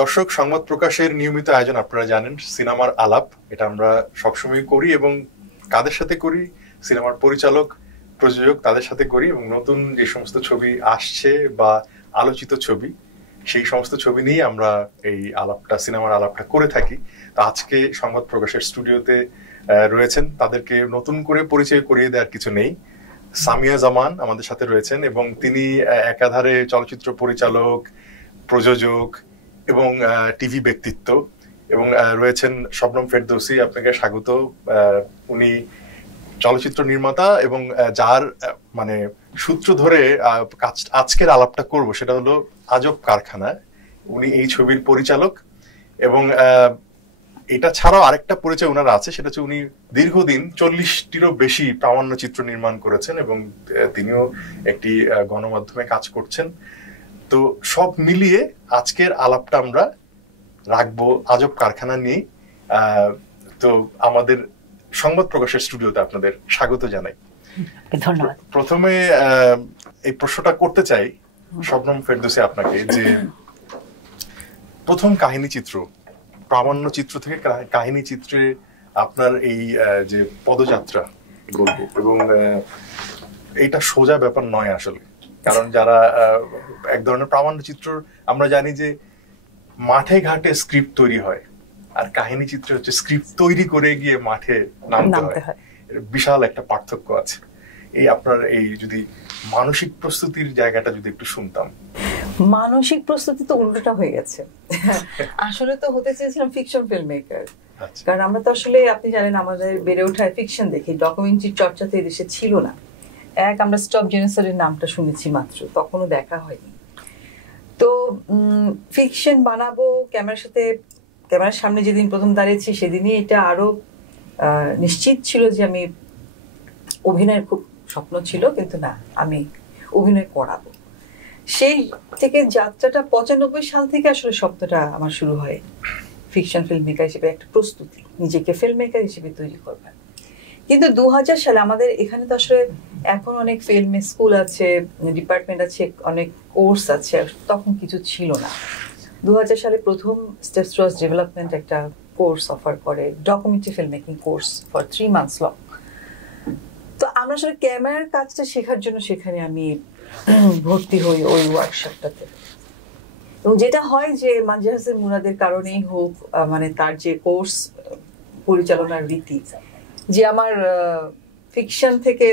দর্শক, সংবাদ প্রকাশের নিয়মিত আয়োজন আপনারা জানেন, সিনেমার আলাপ। এটা আমরা সবসময় করি এবং কাদের সাথে করি? সিনেমার পরিচালক, প্রযোজক, তাদের সাথে করি এবং নতুন যে সমস্ত ছবি আসছে বা আলোচিত ছবি, সেই সমস্ত ছবি নিয়ে আমরা এই আলাপটা, সিনেমার আলাপটা করে থাকি। তো আজকে সংবাদ প্রকাশের স্টুডিওতে রয়েছেন, তাদেরকে নতুন করে পরিচয় করিয়ে দেওয়ার কিছু নেই। সামিয়া জামান আমাদের সাথে রয়েছেন এবং তিনি একাধারে চলচ্চিত্র পরিচালক, প্রযোজক এবং টিভি ব্যক্তিত্ব। এবং রয়েছেন শবনম ফেরদৌসী, আপনাকে স্বাগত। উনি চলচ্চিত্র নির্মাতা এবং যার মানে সূত্র ধরে আজকের আলাপটা করব সেটা হলো আজব কারখানা। উনি এই ছবির পরিচালক এবং এটা ছাড়াও আরেকটা পরিচয় ওনার আছে, সেটা হচ্ছে উনি দীর্ঘদিন 40টিরও বেশি প্রামাণ্য চিত্র নির্মাণ করেছেন এবং তিনিও একটি গণমাধ্যমে কাজ করছেন। তো সব মিলিয়ে আজকের আলাপটা আমরা রাখবো আজব কারখানা নিয়ে। তো আমাদের সংবাদ প্রকাশের স্টুডিওতে আপনাদের স্বাগত জানাই। ধন্যবাদ। প্রথমে এই প্রশ্নটা করতে চাই শবনম ফেরদৌসী আপনাকে, যে প্রথম কাহিনী চিত্র, প্রামাণ্য চিত্র থেকে কাহিনী চিত্রে আপনার এই যে পদযাত্রা বলবো, এবং এইটা সোজা ব্যাপার নয় আসলে। কারণ যারা এক ধরনের প্রামাণ্য চিত্র, আমরা জানি যে মাঠে ঘাটে স্ক্রিপ্ট তৈরি হয়, আর কাহিনী চিত্র হচ্ছে স্ক্রিপ্ট তৈরি করে গিয়ে মাঠে নামতে হয়। বিশাল একটা পার্থক্য আছে। এই আপনার এই যদি মানসিক প্রস্তুতির জায়গাটা যদি একটু শুনতাম। মানসিক প্রস্তুতি তো উল্টোটা হয়ে গেছে। আসলে তো হতে চেয়েছিলাম ফিকশন ফিল্ম মেকার, কারণ আমরা তো আসলে, আপনি জানেন, আমাদের বেড়ে ওঠায় ফিকশন দেখি, ডকুমেন্টারি চর্চা তো এদেশে ছিল না। আমরা স্টপ জেনোসাইডের নামটা শুনেছি মাত্র, তখনও দেখা হয়নি। তো ফিকশন বানাবো, ক্যামেরার সামনে যেদিন প্রথম দাঁড়িয়েছি সেদিনই এটা আরো নিশ্চিত ছিল যে আমি অভিনয়ের খুব স্বপ্ন ছিল, কিন্তু না, আমি অভিনয় করাবো। সেই থেকে যাত্রাটা 95 সাল থেকে আসলে স্বপ্নটা আমার শুরু হয় ফিকশন ফিল্ম মেকার হিসেবে, একটা প্রস্তুতি, নিজেকে ফিল্ম মেকার হিসেবে তৈরি করবার। কিন্তু 2000 সালে আমাদের এখানে তো আসলে এখন অনেক ফিল্ম স্কুল আছে, ডিপার্টমেন্ট আছে, অনেক কোর্স আছে, তখন কিছু ছিল না। 2000 সালে প্রথম স্টেপস টুয়ার্ডস ডেভেলপমেন্ট একটা কোর্স অফার করে, documentary film making course for 3 months long. তো আমরা আসলে ক্যামেরার কাজটা শেখার জন্য সেখানে আমি ভর্তি হই ওই ওয়ার্কশপটাতে। এবং যেটা হয় যে মানজার হাসান মুরাদের কারণেই হোক, মানে তার যে কোর্স পরিচালনার রীতি, যে আমার ফিকশন থেকে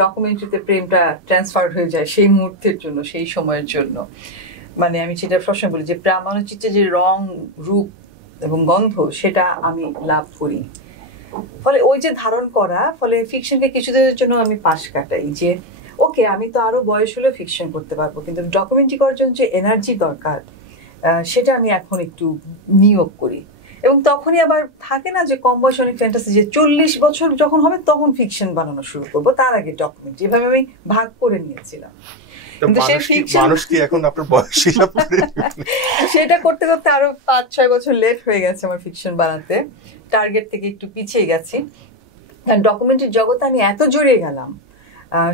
ডকুমেন্টারিতে প্রেমটা ট্রান্সফার হয়ে যায় সেই মুহূর্তের জন্য, সেই সময়ের জন্য। মানে আমি সেটা সবসময় বলি যে প্রামাণ্য চিত্রে যে রং, রূপ এবং গন্ধ, সেটা আমি লাভ করি। ফলে ওই যে ধারণ করা, ফলে ফিকশনকে কিছুদিনের জন্য আমি পাশ কাটাই, যে ওকে, আমি তো আরো বয়স হলেও ফিকশন করতে পারবো, কিন্তু ডকুমেন্টারি করার জন্য যে এনার্জি দরকার সেটা আমি এখন একটু নিয়োগ করি। এবং তখনই আবার থাকে না যে কম বয়সে অনেক ফ্যান্টাসি, যে 40 বছর যখন হবে তখন ফিকশন বানানো শুরু করবো, তার আগে ডকুমেন্টারি, এভাবে আমি ভাগ করে নিয়েছিলাম। সেটা করতে করতে আরো 5-6 বছর লেট হয়ে গেছে আমার ফিকশন বানাতে, টার্গেট থেকে একটু পিছিয়ে গেছি। ডকুমেন্টারি জগতে আমি এত জড়িয়ে গেলাম,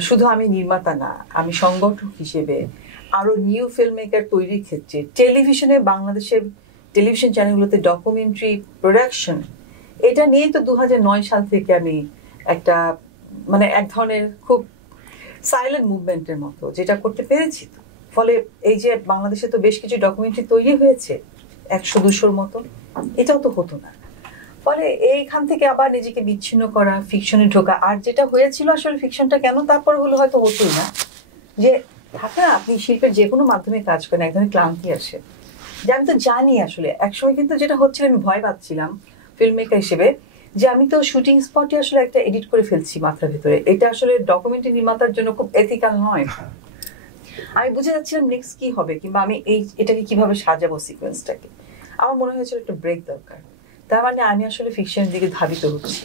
শুধু আমি নির্মাতা না, আমি সংগঠক হিসেবে আরো নিউ ফিল্ম মেকার তৈরির ক্ষেত্রে টেলিভিশনে, বাংলাদেশের টেলিভিশন চ্যানেলগুলোতে ডকুমেন্টারি প্রোডাকশন, এটা নিয়ে তো 2009 সাল থেকে আমি একটা মানে এক ধরনের খুব সাইলেন্ট মুভমেন্টের মতো যেটা করতে পেরেছি। ফলে এই যে বাংলাদেশে তো বেশ কিছু ডকুমেন্টারি তৈরি হয়েছে 100-200-র মতো, এটাও তো হতো না। ফলে এইখান থেকে আবার নিজেকে বিচ্ছিন্ন করা, ফিকশনে ঢোকা। আর যেটা হয়েছিল আসলে ফিকশনটা কেন তারপর হলো হয়তো হতোই না, যে থাকে না, আপনি শিল্পের যে কোনো মাধ্যমে কাজ করেন, এক ধরনের ক্লান্তি আসে। যে আমি তো জানি আসলে একসময় কিন্তু যেটা হচ্ছিল, আমি ভয় পাচ্ছিলাম ফিল্ম মেকার হিসেবে, যে আমি তো শুটিং স্পটে আসলে একটা এডিট করে ফেলছি মাথার ভিতরে, এটা আসলে ডকুমেন্টারি নির্মাতার জন্য খুব এথিক্যাল নয়। আমি বুঝে যাচ্ছিলাম নেক্সট কি হবে, কিংবা আমি এটাকে কিভাবে সাজাবো সিকোয়েন্সটাকে। আমার মনে হয়েছিল একটা ব্রেক দরকার। তার মানে আমি আসলে ফিকশনের দিকে ধাবিত হচ্ছি।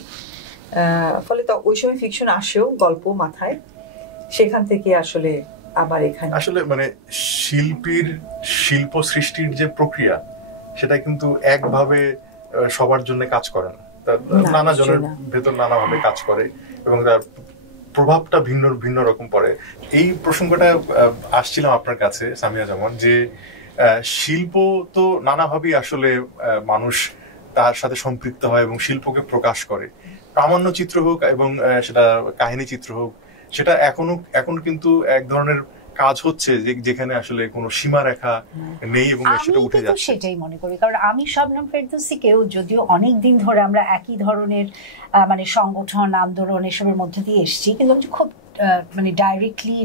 ফলে তো ওই সময় ফিকশন আসেও গল্প মাথায়, সেখান থেকে আসলে আবার এখানে আসলে মানে শিল্পীর শিল্প সৃষ্টির যে প্রক্রিয়া, সেটা কিন্তু একভাবে সবার জন্য কাজ করে না। নানা জনের ভেতর নানাভাবে কাজ করে এবং তার প্রভাবটা ভিন্ন ভিন্ন রকম পড়ে। এই প্রসঙ্গটা আসছিলাম আপনার কাছে সামিয়া জামান, যে শিল্প তো নানাভাবেই আসলে মানুষ তার সাথে সম্পৃক্ত হয় এবং শিল্পকে প্রকাশ করে, প্রামাণ্য চিত্র হোক এবং সেটা কাহিনী চিত্র হোক, সেটা এখন কিন্তু এক ধরনের কাজ হচ্ছে যেখানে আসলে কোনো সীমারেখা নেই এবং সেটা উঠে যাচ্ছে। সেটাই মনে করি, কারণ আমি শবনম ফেরদৌসীকেও যদিও অনেক দিন ধরে আমরা একই ধরনের মানে সংগঠন আন্দোলন এসবের মধ্যে দিয়ে এসেছি, কিন্তু খুব মানে ডাইরেক্টলি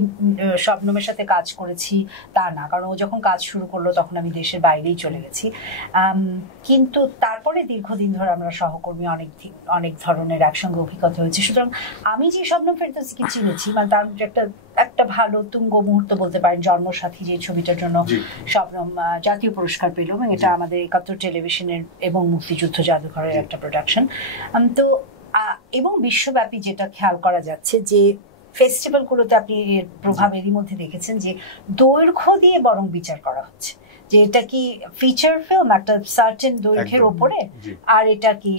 শবনমের সাথে কাজ করেছি তা না, কারণ ও যখন কাজ শুরু করলো তখন আমি দেশের বাইরেই চলে গেছি। কিন্তু তারপরে দীর্ঘদিন ধরে আমরা সহকর্মী অনেক ধরনের একসঙ্গে অভিজ্ঞতা হয়েছে। সুতরাং আমি যে শবনম ফেরদৌসীকে চিনেছি, মানে তার একটা ভালো তুঙ্গ মুহূর্ত বলতে পারেন জন্মসাথী, যে ছবিটার জন্য শবনম জাতীয় পুরস্কার পেল, এবং এটা আমাদের ৭১ টেলিভিশনের এবং মুক্তিযুদ্ধ জাদুঘরের একটা প্রোডাকশন। তো এবং বিশ্বব্যাপী যেটা খেয়াল করা যাচ্ছে যে ফেস্টিভ্যালগুলোতে আপনি এর প্রভাব এরই মধ্যে দেখেছেন যে দৈর্ঘ্য দিয়ে বরং বিচার করা হচ্ছে, যে এটা কি ফিচার ফিল্ম একটা সার্টেন দৈর্ঘ্যের ওপরে, আর এটা কি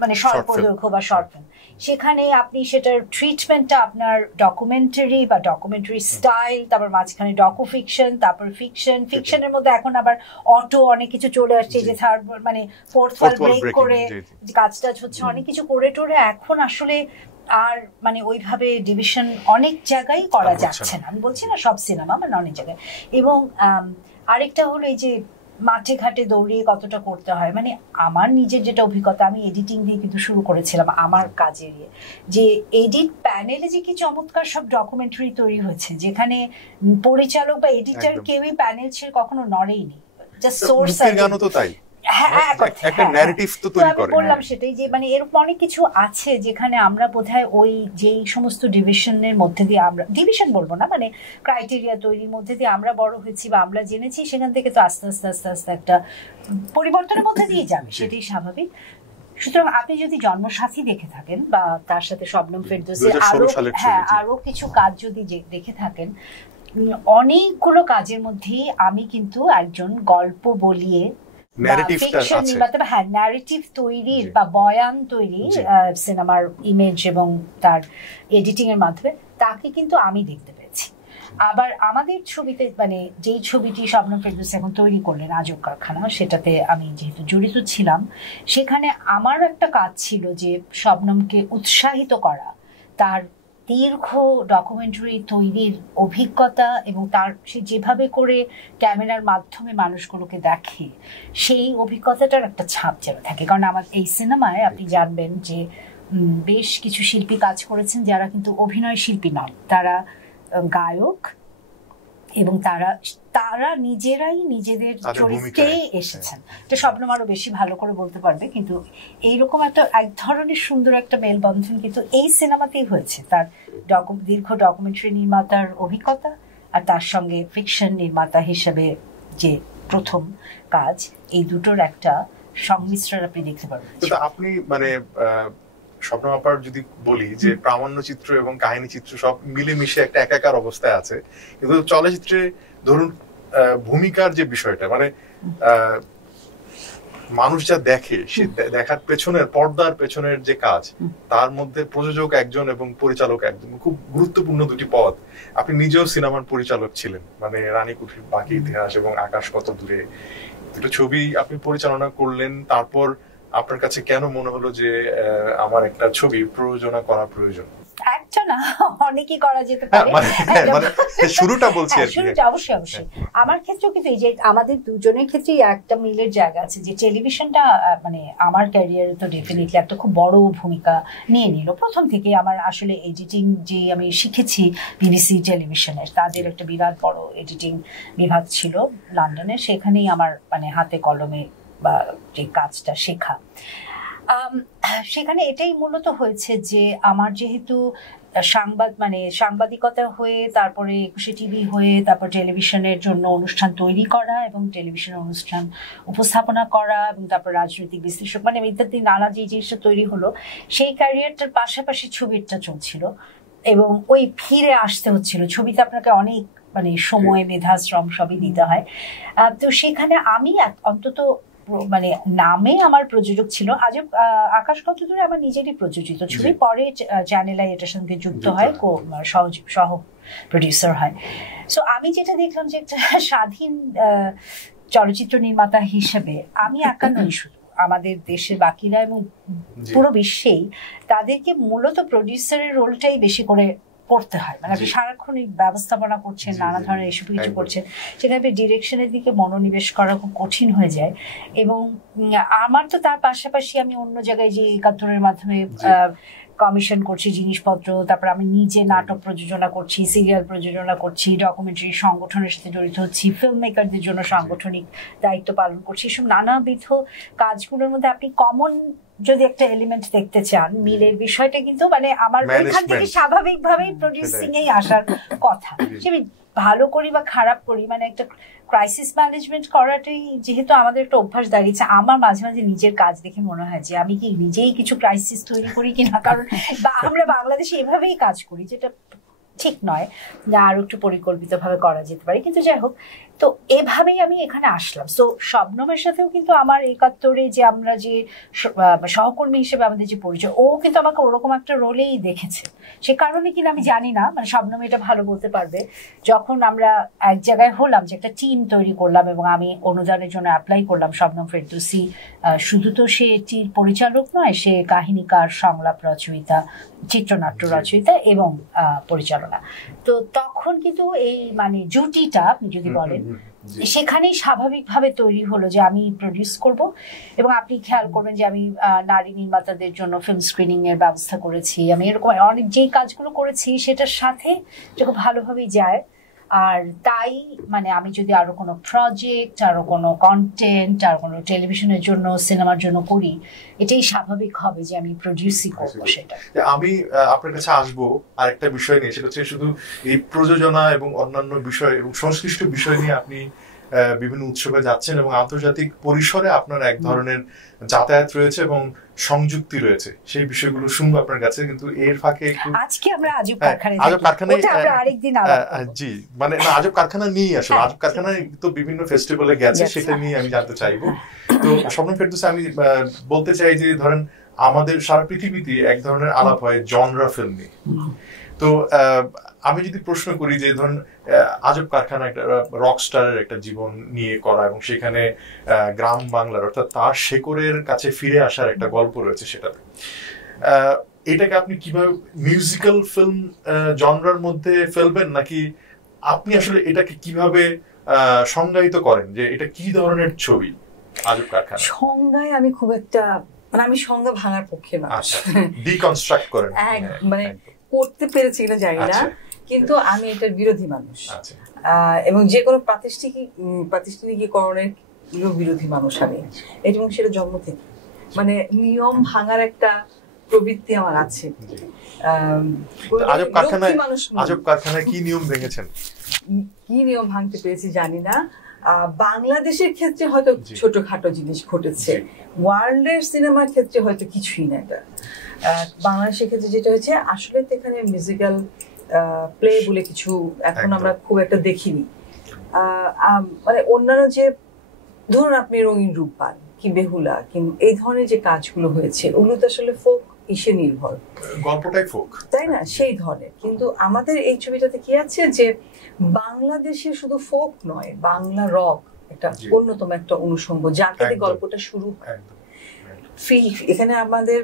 মানে স্বল্প দৈর্ঘ্য বা শর্ট ফিল্ম, সেখানে আপনি সেটার ট্রিটমেন্টটা আপনার ডকুমেন্টারি বা ডকুমেন্টারি স্টাইল, তারপর মাঝখানে ডকু ফিকশন, তারপর ফিকশনের মধ্যে এখন আবার অটো অনেক কিছু চলে আসছে, যে থার্ড মানে ফোর্থ ওয়াল ব্রেক করে কাজটা হচ্ছে, অনেক কিছু করে টোরে এখন আসলে আর মানে ওইভাবে ডিভিশন অনেক জায়গায় করা যাচ্ছে না। আমি বলছি না সব সিনেমা, মানে অনেক জায়গায়। এবং আরেকটা হলো এই যে মাঠে ঘাটে দৌড়িয়ে কতটা করতে হয়, মানে আমার নিজের যেটা অভিজ্ঞতা, আমি এডিটিং দিয়ে কিন্তু শুরু করেছিলাম আমার কাজের যে এডিট প্যানেলে যে কি চমৎকার সব ডকুমেন্টারি তৈরি হয়েছে, যেখানে পরিচালক বা এডিটর কেউই প্যানেল ছেড়ে কখনো নড়েইনি, জাস্ট সোর্স তাই একটা ন্যারেটিভ তো তৈরি করে। বললাম সেটাই, যে মানে এরকম অনেক কিছু আছে যেখানে আমরা বোধহয় ওই যেই সমস্ত ডিভিশনের মধ্যে দিয়ে, আমরা ডিভিশন বলবো না, মানে ক্রাইটেরিয়া তৈরির মধ্যে দিয়ে আমরা বড় হয়েছি বা আমরা জেনেছি, সেখান থেকে তো আস্তে আস্তে আস্তে আস্তে একটা পরিবর্তনের মধ্যে দিয়ে যাবে, সেটাই স্বাভাবিক। সুতরাং আপনি যদি জন্মসাথী দেখে থাকেন বা তার সাথে শবনম ফেরদৌসী আরো কিছু কাজ যদি দেখে থাকেন, অনেকগুলো কাজের মধ্যেই আমি কিন্তু একজন গল্প বলিয়ে ন্যারেটিভ তৈরির বা বয়ান তৈরি সিনেমার ইমেজ এবং তার এডিটিং এর মাধ্যমে তাকে কিন্তু আমি দেখতে পেয়েছি। আবার আমাদের ছবিতে, মানে যেই ছবিটি শবনম ফেরদৌসী এখন তৈরি করলেন আজব কারখানা, সেটাতে আমি যেহেতু জড়িত ছিলাম, সেখানে আমার একটা কাজ ছিল যে শবনমকে উৎসাহিত করা, তার দীর্ঘ ডকুমেন্টারি তৈরির অভিজ্ঞতা এবং তার সে যেভাবে করে ক্যামেরার মাধ্যমে মানুষগুলোকে দেখে, সেই অভিজ্ঞতাটার একটা ছাপ যেন থাকে। কারণ আমার এই সিনেমায় আপনি জানবেন যে বেশ কিছু শিল্পী কাজ করেছেন যারা কিন্তু অভিনয় শিল্পী নন, তারা গায়ক, এবং তারা নিজেরাই নিজেদের চরিত্রে এসেছেন। তো শবনম আরো বেশি ভালো করে বলতে পারবে, কিন্তু এইরকম এক ধরনের সুন্দর একটা মেলবন্ধন কিন্তু এই সিনেমাতেই হয়েছে, তার দীর্ঘ ডকুমেন্টারি নির্মাতার অভিজ্ঞতা আর তার সঙ্গে ফিকশন নির্মাতা হিসেবে যে প্রথম কাজ, এই দুটোর একটা সংমিশ্রণ আপনি দেখতে পারবেন। আপনি মানে শবনম আপার যদি বলি যে প্রামাণ্য চিত্র এবং কাহিনী চিত্র সব মিলেমিশে একটা একাকার অবস্থায় আছে, কিন্তু চলচ্চিত্রে ধরুন ভূমিকার যে বিষয়টা, মানে মানুষ যা দেখে, সে দেখার পেছনের পর্দার পেছনের যে কাজ, তার মধ্যে প্রযোজক একজন এবং পরিচালক একজন, খুব গুরুত্বপূর্ণ দুটি পদ। আপনি নিজেও সিনেমার পরিচালক ছিলেন, মানে রানী কুঠির বাকি ইতিহাস এবং আকাশ কত দূরে, দুটো ছবি আপনি পরিচালনা করলেন। তারপর আপনার কাছে কেন মনে হলো যে আমার একটা ছবি প্রযোজনা করা প্রয়োজন? একটা না, অনেকই করা যেতে পারে, শুরুটা বলছি আর কি। অবশ্যই অবশ্যই আমার ক্ষেত্রেও কিন্তু এই যে আমাদের দুজনের ক্ষেত্রেই একটা মিলের জায়গা আছে, যে টেলিভিশনটা মানে আমার ক্যারিয়ারে তো ডেফিনেটলি একটা খুব বড় ভূমিকা নিয়ে নিল। প্রথম থেকে আমার আসলে এডিটিং যে আমি শিখেছি বিবিসি টেলিভিশনের, তাদের একটা বিরাট বড় এডিটিং বিভাগ ছিল লন্ডনে, সেখানেই আমার মানে হাতে কলমে বা যে কাজটা শেখা। সেখানে এটাই মূলত হয়েছে যে আমার যেহেতু সাংবাদিকতা হয়ে, তারপরে ২১ টিভি হয়ে, তারপর টেলিভিশনের জন্য অনুষ্ঠান তৈরি করা এবং টেলিভিশনের অনুষ্ঠান উপস্থাপনা করা, এবং তারপর রাজনৈতিক বিশ্লেষক, মানে ইত্যাদি নানা যে জিনিসটা তৈরি হলো, সেই ক্যারিয়ারটার পাশাপাশি ছবিটা চলছিল এবং ওই ফিরে আসতে হচ্ছিল। ছবিতে আপনাকে অনেক মানে সময়, মেধা, শ্রম সবই দিতে হয়। তো সেখানে আমি অন্তত মানে নামে আমার প্রযোজক ছিল আজব আকাশ কত দূরে আমার নিজেরই প্রযোজিত ছবি, পরে চ্যানেল আই এটার সঙ্গে যুক্ত হয়, সহ প্রডিউসার হয়। সো আমি যেটা দেখলাম যে একটা স্বাধীন চলচ্চিত্র নির্মাতা হিসেবে আমি একা নই, শুধু আমাদের দেশের বাকিরা এবং পুরো বিশ্বেই তাদেরকে মূলত প্রডিউসারের রোলটাই বেশি করে করতে হয়। মানে আপনি সারাক্ষণ ব্যবস্থাপনা করছেন, নানা ধরনের এসব কিছু করছেন, সেখানে ডিরেকশনের দিকে মনোনিবেশ করা খুব কঠিন হয়ে যায়। এবং আমার তো তার পাশাপাশি আমি অন্য জায়গায় যে ৭১-এর মাধ্যমে কমিশন করছি জিনিসপত্র, তারপর আমি নিজে নাটক প্রযোজনা করছি, সিরিয়াল প্রযোজনা করছি, ডকুমেন্টারি সংগঠনের সাথে জড়িত হচ্ছি, ফিল্ম মেকারদের জন্য সাংগঠনিক দায়িত্ব পালন করছি। এসব নানাবিধ কাজগুলোর মধ্যে আপনি কমন যদি একটা এলিমেন্ট দেখতে চান, মিলের বিষয়টা কিন্তু মানে আমার ওইখান থেকে স্বাভাবিকভাবেই প্রডিউসিং এই আসার কথা। সে ভালো করি বা খারাপ করি, মানে একটা ক্রাইসিস ম্যানেজমেন্ট করাটাই যেহেতু আমাদের একটা অভ্যাস দাঁড়িয়েছে, আমার মাঝে মাঝে নিজের কাজ দেখে মনে হয় যে আমি কি নিজেই কিছু ক্রাইসিস তৈরি করি কিনা। কারণ আমরা বাংলাদেশে এভাবেই কাজ করি, যেটা ঠিক নয়, যা আরো একটু পরিকল্পিতভাবে করা যেতে পারে। কিন্তু যাই হোক, তো এভাবেই আমি এখানে আসলাম। সো শবনমের সাথেও কিন্তু আমার ৭১-এ যে আমরা যে সহকর্মী হিসেবে আমাদের যে পরিচয়, ও কিন্তু আমাকে ওরকম একটা রোলেই দেখেছে। সে কারণে কিনা আমি জানি না, মানে শবনম এটা ভালো বলতে পারবে, যখন আমরা এক জায়গায় হলাম যে একটা টিম তৈরি করলাম এবং আমি অনুদানের জন্য অ্যাপ্লাই করলাম, শবনম ফেরদৌসী শুধু তো সে এটির পরিচালক নয়, সে কাহিনীকার, সংলাপ রচয়িতা, চিত্রনাট্য রচয়িতা এবং পরিচালনা। তো তখন কিন্তু এই মানে জুটিটা আপনি যদি বলেন, সেখানেই স্বাভাবিকভাবে তৈরি হলো যে আমি প্রডিউস করব। এবং আপনি খেয়াল করবেন যে আমি নারী নির্মাতাদের জন্য ফিল্ম স্ক্রিনিং এর ব্যবস্থা করেছি, আমি এরকম অনেক যেই কাজগুলো করেছি সেটার সাথে খুব ভালোভাবেই যায়। আর তাই মানে আমি যদি আরো কোনো প্রজেক্ট, আরো কোনো কন্টেন্ট, আর কোনো টেলিভিশনের জন্য, সিনেমার জন্য করি, এটাই স্বাভাবিক হবে যে আমি প্রডিউসই করবো সেটা। আমি আপনার কাছে আসবো আরেকটা বিষয় নিয়ে, সেটা হচ্ছে শুধু এই প্রযোজনা এবং অন্যান্য বিষয় এবং সংশ্লিষ্ট বিষয় নিয়ে আপনি বিভিন্ন উৎসবে যাচ্ছেন এবং আন্তর্জাতিক পরিসরে আপনার এক ধরনের যাতায়াত রয়েছে এবং সংযুক্তি রয়েছে, সেই বিষয়গুলো শুনবো আপনার কাছে। কিন্তু এর ফাঁকে আজকে আমরা আজব কারখানায় আরেকদিন জি মানে না, আজব কারখানা নিয়ে আসলে আজব কারখানায় তো বিভিন্ন ফেস্টিভ্যালে গেছে, সেটা নিয়ে আমি জানতে চাইবো। তো শবনম ফেরদৌসী, আমি বলতে চাই যে ধরেন আমাদের সারা পৃথিবীতে এক ধরনের আলাপ হয় জনরা ফিল্ম নিয়ে। তো আমি যদি প্রশ্ন করি যে ধরুন আজব কারখানা একটা রকস্টারের একটা জীবন নিয়ে করা এবং সেখানে গ্রাম বাংলার অর্থাৎ তার শেকড়ের কাছে ফিরে আসার একটা গল্প রয়েছে, সেটাতে এটাকে আপনি কিভাবে মিউজিক্যাল ফিল্ম জনরার মধ্যে ফেলবেন, নাকি আপনি আসলে এটাকে কিভাবে সংজ্ঞায়িত করেন যে এটা কি ধরনের ছবি আজব কারখানা? সংজ্ঞায় আমি খুব একটা মানে আমি সংজ্ঞা ভাঙার পক্ষে না, ডিকনস্ট্রাক্ট করেন মানে করতে পেরেছি কিনা জানি না, কিন্তু আমি এটার বিরোধী মানুষ এবং যে কোনো প্রাতিষ্ঠানিকীকরণের বিরোধী মানুষ আমি, এবং সেটা জন্ম থেকে মানে নিয়ম ভাঙার একটা প্রবৃত্তি আমার আছে। আজব কারখানায় কি নিয়ম ভেঙেছেন? কি নিয়ম ভাঙতে পেরেছি জানি না। বাংলাদেশের ক্ষেত্রে হয়তো ছোটখাটো জিনিস ঘটেছে, ওয়ার্ল্ডের সিনেমার ক্ষেত্রে হয়তো কিছুই না। এটা বাংলাদেশের ক্ষেত্রে যেটা হয়েছে, আসলে তো এখানে মিউজিক্যাল প্লে বলে কিছু এখন আমরা খুব একটা দেখিনি। মানে অন্যান্য যে ধরুন আপনি রঙিন রূপ পান কি বেহুলা কি এই ধরনের যে কাজগুলো হয়েছে, ওগুলো তো আসলে ফোক ইসে নির্ভর, গল্পটাই ফোক, তাই না, সেই ধরনের। কিন্তু আমাদের এই ছবিটাতে কি আছে যে বাংলাদেশে শুধু ফোক নয়, বাংলা রক একটা অন্যতম একটা অনুষঙ্গ, যাতে গল্পটা শুরু হয়। এখানে আমাদের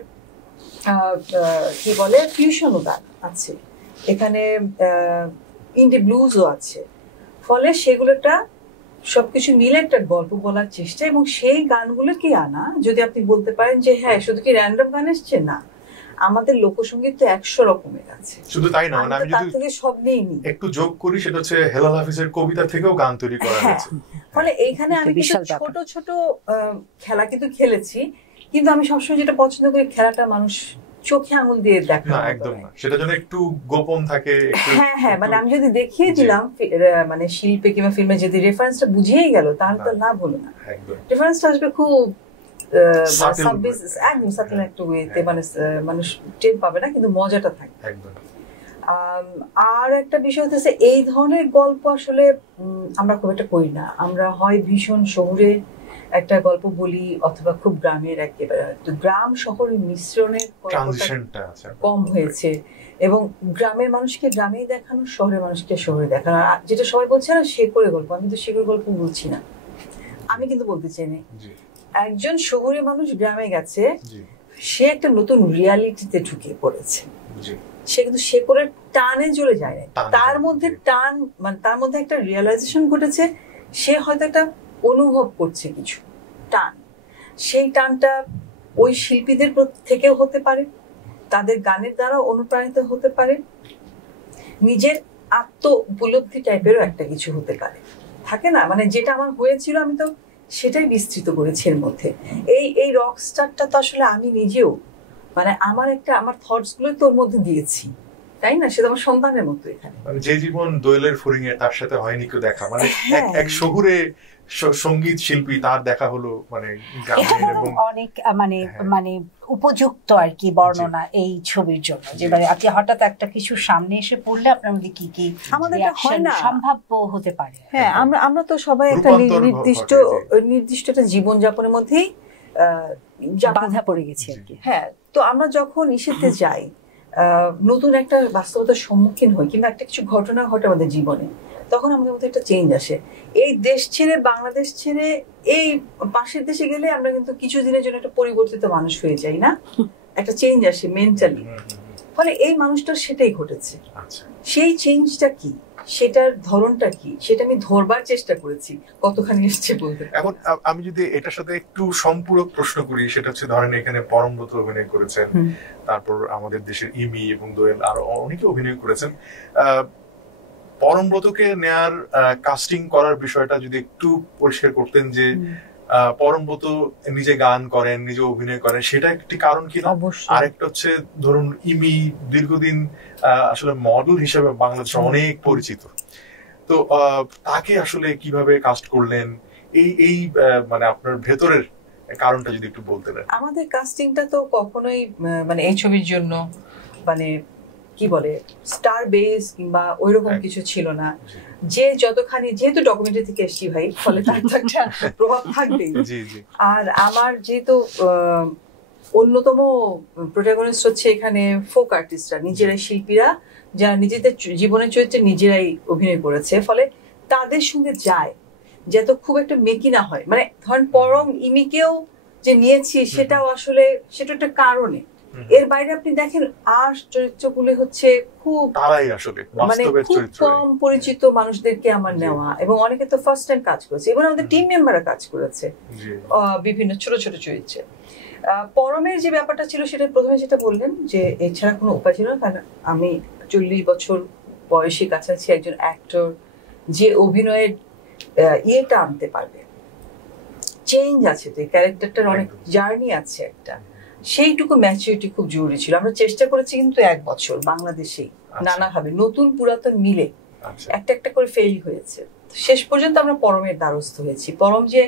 কি বলে ফিউশনও গান আছে, এখানে ইন্ডি ব্লুজও আছে, ফলে সেগুলোটা সবকিছু মিলে একটা গল্প বলার চেষ্টা। এবং সেই গানগুলো কি আনা, যদি আপনি বলতে পারেন যে হ্যাঁ শুধু কি র্যান্ডম গান এসছে, না, আমাদের লোকসঙ্গীত তো 100 রকমের আছে। শুধু তাই না, আমি যদি সব নেই একটু যোগ করি, সেটা হচ্ছে হেলাল হাফিজের কবিতা থেকেও গান তৈরি করা হয়েছে। ফলে এইখানে আমি ছোট ছোট খেলা কিন্তু খেলেছি, কিন্তু আমি সবসময় যেটা পছন্দ করি, খেলাটা মানুষ চোখে আঙুল দিয়ে দেখা না, একদম না, সেটা যেন একটু গোপন থাকে। হ্যাঁ মানে আমি যদি দেখিয়ে দিলাম মানে শিল্পে কিংবা ফিল্মে যদি রেফারেন্সটা বুঝিয়েই গেল, তাহলে তো লাভ হলো না। রেফারেন্সটা আসবে খুব একদম সাটেল একটা ওয়েতে, মানে মানুষ টের পাবে না, কিন্তু মজাটা থাকে। আর একটা বিষয় হচ্ছে এই ধরনের গল্প আসলে আমরা খুব একটা করি না। আমরা হয় ভীষণ শহুরে একটা গল্প বলি, অথবা খুব গ্রামের একেবারে গ্রাম শহরের মিশ্রণের কম হয়েছে, এবং গ্রামের মানুষকে গ্রামেই দেখানো, শহরের মানুষকে শহরে দেখানো। যেটা সবাই বলছে না সে করে গল্প, আমি তো সে করে গল্প বলছি না, আমি কিন্তু বলতে চাই না, একজন শহুরে মানুষ গ্রামে গেছে, সে একটা নতুন রিয়ালিটিতে ঢুকে পড়েছে, সে কিন্তু শেকড়ের টানে চলে যায় না, তার মধ্যে টান, মানে তার মধ্যে একটা রিয়েলাইজেশন ঘটেছে, সে হয়তো একটা অনুভব করছে কিছু টান, সেই টানটা ওই শিল্পীদের থেকেও হতে পারে, তাদের গানের দ্বারা অনুপ্রাণিত হতে পারে, নিজের আত্ম উপলব্ধি টাইপেরও একটা কিছু হতে পারে, থাকে না, মানে যেটা আমার হয়েছিল আমি তো সেটাই বিস্তৃত করেছি এর মধ্যে। এই রক স্টারটা তো আসলে আমি নিজেও, মানে আমার থটস গুলো তোর মধ্যে দিয়েছি, তাই না, সেটা আমার সন্তানের মতো। এখানে যে জীবন দোয়েলের ফুরিঙে তার সাথে হয়নি কেউ দেখা, মানে এক শহুরে সঙ্গীত শিল্পী, তার দেখা হলো, মানে অনেক মানে মানে উপযুক্ত আর কি বর্ণনা এই ছবির জন্য, যে আপনি হঠাৎ একটা কিছু সামনে এসে পড়লে আপনার মধ্যে কি কি আমাদের হয় না সম্ভাব্য হতে পারে। হ্যাঁ, আমরা তো সবাই একটা নির্দিষ্ট একটা জীবনযাপনের মধ্যেই বাধা পড়ে গেছি আর কি। হ্যাঁ, তো আমরা যখন ইসেতে যাই, নতুন একটা বাস্তবতার সম্মুখীন হই, কিংবা একটা কিছু ঘটনা ঘটে আমাদের জীবনে, তখন আমাদের মধ্যে একটা চেঞ্জ আসে। এই দেশ ছেড়ে, বাংলাদেশ ছেড়ে এই পাশের দেশে গেলে আমরা কিন্তু কিছুদিনের জন্য একটা পরিবর্তিত মানুষ হয়ে যাই না, একটা চেঞ্জ আসে মেন্টালি। ফলে এই মানুষটার সেটাই ঘটেছে। সেই চেঞ্জটা কি, সেটার ধরনটা কি, সেটা আমি ধরবার চেষ্টা করেছি, কতখানি এসছে বলতে। এখন আমি যদি এটার সাথে একটু সম্পূরক প্রশ্ন করি, সেটা হচ্ছে ধরেন এখানে পরমব্রত অভিনয় করেছেন, তারপর আমাদের দেশের ইমি এবং দোয়েল আরো অনেকে অভিনয় করেছেন। পরমব্রতকে নেয়ার কাস্টিং করার বিষয়টা যদি একটু পরিষ্কার করতেন, যে পরমব্রত নিজে গান করেন, নিজে অভিনয় করেন, সেটা একটি কারণ কিনা? আরেকটা হচ্ছে ধরুন ইমি দীর্ঘদিন আসলে মডেল হিসেবে বাংলাদেশে অনেক পরিচিত, তো তাকে আসলে কিভাবে কাস্ট করলেন, এই মানে আপনার ভেতরের কারণটা যদি একটু বলতেন। আমাদের কাস্টিংটা তো কখনোই মানে এই ছবির জন্য মানে কি বলে স্টার বেস কিংবা ওইরকম কিছু ছিল না, যে যতখানি, যেহেতু ডকুমেন্টারি থেকে এসছি ভাই, ফলে তার তো একটা প্রভাব থাকবেই। আর আমার যেহেতু অন্যতম প্রোটাগনিস্ট হচ্ছে এখানে ফোক আর্টিস্টরা, নিজেরাই শিল্পীরা, যারা নিজেদের জীবনের চরিত্রে নিজেরাই অভিনয় করেছে, ফলে তাদের সঙ্গে যায়, যাতে খুব একটা মেকি না হয়। মানে ধরেন পরম ইমিকেও যে নিয়েছি, সেটাও আসলে সেটা একটা কারণে, এর বাইরে আপনি দেখেন আর চরিত্রগুলো হচ্ছে খুব মানে খুব কম পরিচিত মানুষদেরকে আমার নেওয়া, এবং অনেকে তো ফার্স্ট টাইম কাজ করেছে, এবং আমাদের টিম মেম্বাররা কাজ করেছে বিভিন্ন ছোট ছোট চরিত্রে। পরমের যে ব্যাপারটা ছিল, সেটা প্রথমে যেটা বললেন যে এছাড়া কোনো উপায় ছিল না, কারণ আমি 40 বছর বয়সী কাছাকাছি একজন অ্যাক্টর, যে অভিনয়ের ইয়েটা আনতে পারবে, চেঞ্জ আছে, তো ক্যারেক্টারটার অনেক জার্নি আছে একটা, সেইটুকু ম্যাচুরিটি খুব জরুরি ছিল। আমরা চেষ্টা করেছি কিন্তু 1 বছর বাংলাদেশেই নানাভাবে নতুন পুরাতন মিলে একটা একটা করে ফেল হয়েছে, শেষ পর্যন্ত আমরা পরমের দ্বারস্থ হয়েছি। পরম যে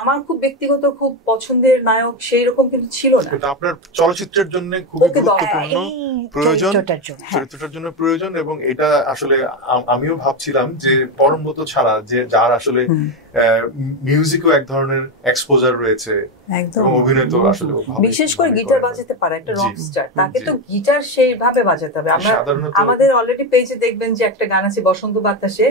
আমার খুব ব্যক্তিগত খুব পছন্দের নায়ক সেই রকম কিন্তু ছিল না, আপনার চলচ্চিত্রের জন্য খুবই গুরুত্বপূর্ণ প্রয়োজন, চরিত্রটার জন্য প্রয়োজন। এবং এটা আসলে আমিও ভাবছিলাম যে পরমব্রত ছাড়া, যে যার আসলে মিউজিকও এক ধরনের এক্সপোজার রয়েছে, এবং অভিনয় তো আসলে বিশেষ করে গিটার বাজাতে পারে একটা রক স্টার, তাকে তো গিটার সেইভাবে বাজাতে হবে। আমরা আমাদের অলরেডি পেজে দেখবেন যে একটা গান আছে বসন্ত বাতাসে,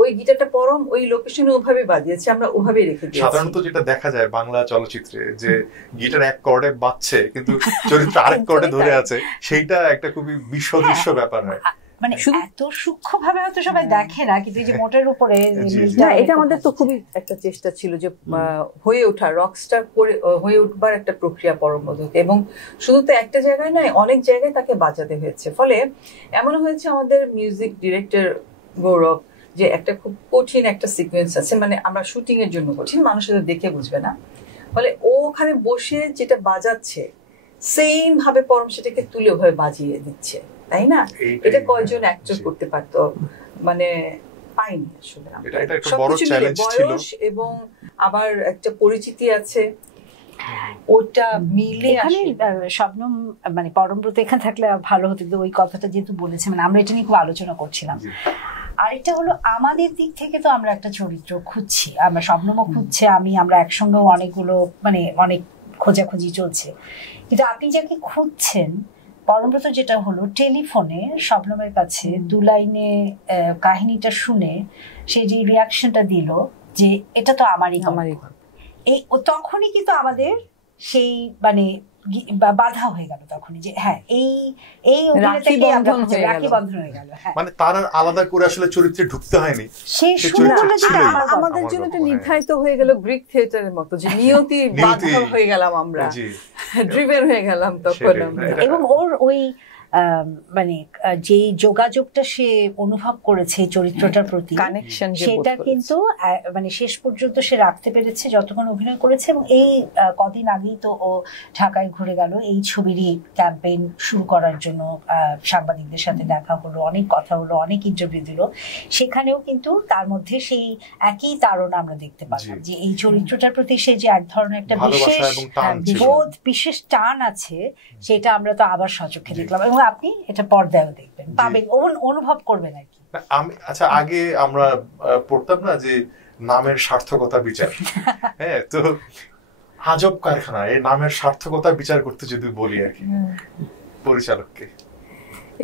ওই গিটারটা পরম ওই লোকেশনে ওভাবে বাজিয়েছে, আমরা ওভাবেই রেখে দিয়েছি। সাধারণত যেটা দেখা যায় বাংলা চলচ্চিত্রে, যে গিটার এক কর্ডে বাজছে কিন্তু চরিত্র আরেক কর্ডে ধরে আছে, সেইটা একটা খুবই বিশ্বদৃশ্য ব্যাপার হয়। মানে এত সূক্ষ্মভাবে হয়তো সবাই দেখে না, কিন্তু এই যে মোটের উপরে এটা আমাদের তো খুবই একটা চেষ্টা ছিল যে হয়ে ওঠা, রকস্টার হয়ে উঠবার একটা প্রক্রিয়া পরমব্রতকে, এবং শুধু তো একটা জায়গায় নয়, অনেক জায়গায় তাকে বাজাতে হয়েছে। ফলে এমন হয়েছে আমাদের মিউজিক ডিরেক্টর গৌরব, যে একটা খুব কঠিন একটা সিকোয়েন্স আছে, মানে আমরা শুটিং এর জন্য কঠিন, মানুষ হয়তো দেখে বুঝবে না, ফলে ও ওখানে বসে যেটা বাজাচ্ছে সেম ভাবে পরম সেটাকে তুলে ওভাবে বাজিয়ে দিচ্ছে, তাই না? এটা কয়জন অ্যাক্টর করতে পারতো, মানে পাইনি আসলে। বয়স এবং আবার একটা পরিচিতি আছে, ওটা মিলে শবনম মানে পরমব্রত এখানে থাকলে ভালো হতো, ওই কথাটা যেহেতু বলেছে, মানে আমরা এটা নিয়ে খুব আলোচনা করছিলাম। আর এটা হলো আমাদের দিক থেকে তো আমরা একটা চরিত্র খুঁজছি, আমরা শবনমও খুঁজছে, আমরা একসঙ্গেও অনেকগুলো মানে অনেক খোঁজাখুঁজি চলছে, কিন্তু আপনি যাকে খুঁজছেন পরমব্রত, যেটা হলো টেলিফোনে শবনমের কাছে 2 লাইনে কাহিনীটা শুনে সে যে রিয়াকশনটা দিল যে এটা তো আমারই, তখনই কিন্তু আমাদের সেই মানে বাধা হয়ে গেল তখনই যে হ্যাঁ এই রাখি বন্ধন হয়ে গেল। মানে তার আলাদা করে আসলে চরিত্রে ঢুকতে হয়নি, আমাদের জন্য এটা নির্ধারিত হয়ে গেল গ্রিক থিয়েটারের মতো যে নিয়তি বাধা হয়ে গেলাম আমরা, ড্রিভেন হয়ে গেলাম তখন আমরা। এবং ওর ওই মানে যে যোগাযোগটা সে অনুভব করেছে চরিত্রটার প্রতি, কানেকশন, সেটা কিন্তু মানে শেষ পর্যন্ত সে রাখতে পেরেছে যতক্ষণ অভিনয় করেছে। এবং এই কদিন আগেই তো ও ঢাকায় ঘুরে গেল এই ছবিরই ক্যাম্পেইন শুরু করার জন্য, সাংবাদিকদের সাথে দেখা হলো, অনেক কথা হলো, অনেক ইন্টারভিউ দিল। সেখানেও কিন্তু তার মধ্যে সেই একই তাড়না আমরা দেখতে পাচ্ছি যে এই চরিত্রটার প্রতি সে যে এক ধরনের একটা বিশেষ টান আছে, সেটা আমরা তো আবার সচক্ষে দেখলাম। এবং আপনি এটা পর্দায়ও দেখবেন, পাবেন, অনুভব করবেন আর কি। আচ্ছা, আগে আমরা পড়তাম না যে নামের সার্থকতা বিচার, হ্যাঁ, তো আজব কারখানা এই নামের সার্থকতা বিচার করতে যদি বলি আর কি পরিচালককে,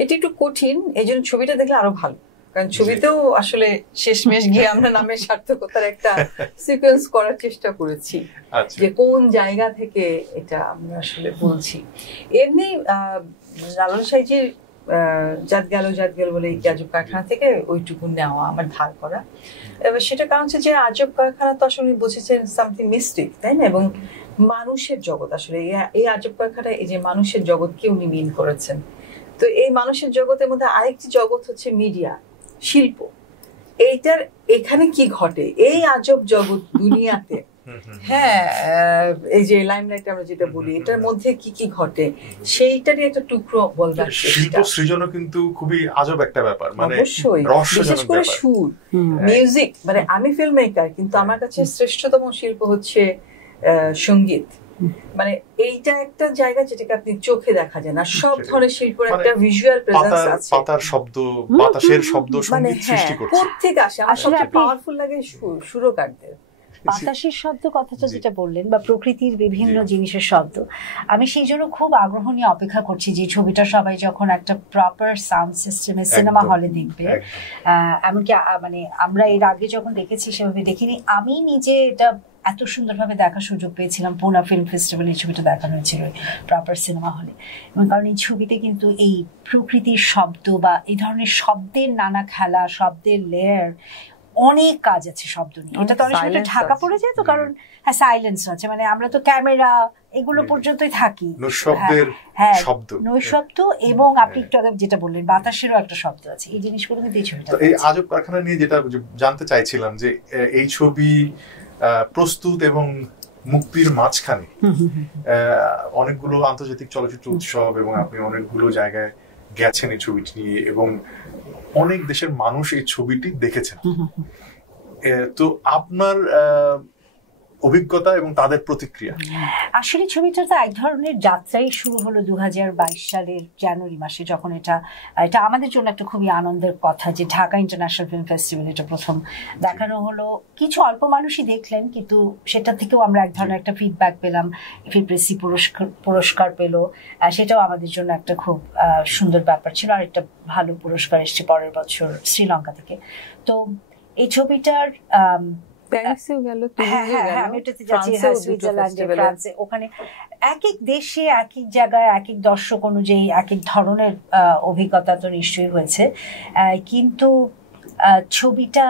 এটি একটু কঠিন, এই জন্য ছবিটা দেখলে আরো ভালো, কারণ ছবিতেও আসলে শেষমেশ গিয়ে আমরা নামের সার্থকতার একটা সিকোয়েন্স করার চেষ্টা করেছি যে কোন জায়গা থেকে এটা আমরা আসলে বলছি। এমনি লালন সাইজির জাত গেল বলে এই আজব কারখানা থেকে ওইটুকু নেওয়া আমার ধার করা। এবার সেটা কারণ হচ্ছে যে আজব কারখানা তো আসলে বুঝেছেন সামথিং মিস্টিক, তাই না? এবং মানুষের জগৎ আসলে এই আজব কারখানা, এই যে মানুষের জগৎকে উনি মিন করেছেন। তো এই মানুষের জগতের মধ্যে আরেকটি জগৎ হচ্ছে মিডিয়া, শিল্প। এইটার এখানে কি ঘটে এই আজব জগৎ দুনিয়াতে, হ্যাঁ, এই যে লাইমলাইট আমরা যেটা বলি, এটার মধ্যে কি কি ঘটে সেইটারই একটা টুকরো বলবার চেষ্টা। শিল্প সৃজনও কিন্তু খুবই আজব একটা ব্যাপার, মানে অবশ্যই, বিশেষ করে সুর, মিউজিক। মানে আমি ফিল্ম মেকার, কিন্তু আমার কাছে শ্রেষ্ঠতম শিল্প হচ্ছে সঙ্গীত। মানে এইটা একটা জায়গা যেটাকে আপনি চোখে দেখা যায় না, সব ধরনের শিল্পের একটা ভিজুয়াল প্রেজেন্স আছে। পাতার শব্দ, বাতাসের শব্দ সঙ্গীত সৃষ্টি করছে। কোত্থেকে আসে? আমার সবচেয়ে পাওয়ারফুল লাগে সুরকারদের বাতাসের শব্দ, কথাটা যেটা বললেন, বা প্রকৃতির বিভিন্ন জিনিসের শব্দ। আমি সেই জন্য খুব আগ্রহ নিয়ে অপেক্ষা করছি যে ছবিটা সবাই যখন একটা প্রপার সাউন্ড সিস্টেমে সিনেমা হলে দেখবে। এমনকি মানে আমরা এর আগে যখন দেখেছি সেভাবে দেখিনি। আমি নিজে এটা এত সুন্দরভাবে দেখার সুযোগ পেয়েছিলাম পুনা ফিল্ম ফেস্টিভ্যালে, এই ছবিটা দেখানো হয়েছিল প্রপার সিনেমা হলে। এবং কারণ এই ছবিতে কিন্তু এই প্রকৃতির শব্দ বা এই ধরনের শব্দের নানা খেলা, শব্দের লেয়ার, অনেক কাজ আছে শব্দ নিয়ে। এটা তো অনেক সময় ঢাকা পড়ে যায়, তো কারণ হ্যাঁ সাইলেন্স আছে, মানে আমরা তো ক্যামেরা এগুলো পর্যন্তই থাকি, হ্যাঁ নৈশব্দ। এবং আপনি একটু আগে যেটা বললেন বাতাসেরও একটা শব্দ আছে, এই জিনিসগুলো কিন্তু এই ছবিটা। এই আজব কারখানা নিয়ে যেটা জানতে চাইছিলাম যে এই ছবি প্রস্তুত এবং মুক্তির মাঝখানে অনেকগুলো আন্তর্জাতিক চলচ্চিত্র উৎসব এবং আপনি অনেকগুলো জায়গায় গেছেন এই ছবিটি নিয়ে, এবং অনেক দেশের মানুষ এই ছবিটি দেখেছেন। তো আপনার অভিজ্ঞতা এবং তাদের প্রতিক্রিয়া? আসলে ছবিটা তো এক ধরনের যাত্রাই শুরু হলো 2022 সালের জানুয়ারি মাসে, যখন এটা আমাদের জন্য একটা খুবই আনন্দের কথা যে ঢাকা ইন্টারন্যাশনাল ফিল্ম ফেস্টিভ্যাল এটা প্রথম দেখানো হলো। কিছু অল্প মানুষই দেখলেন, কিন্তু সেটা থেকেও আমরা এক ধরনের একটা ফিডব্যাক পেলাম, ফিল্মপ্রেসি পুরস্কার পেলো। সেটাও আমাদের জন্য একটা খুব সুন্দর ব্যাপার ছিল। আর একটা ভালো পুরস্কার এসছে পরের বছর শ্রীলঙ্কা থেকে। তো এই ছবিটার ওখানে এক এক দেশে এক এক জায়গায় এক এক দর্শক অনুযায়ী এক এক ধরনের অভিজ্ঞতা তো নিশ্চয়ই হয়েছে, কিন্তু ছবিটা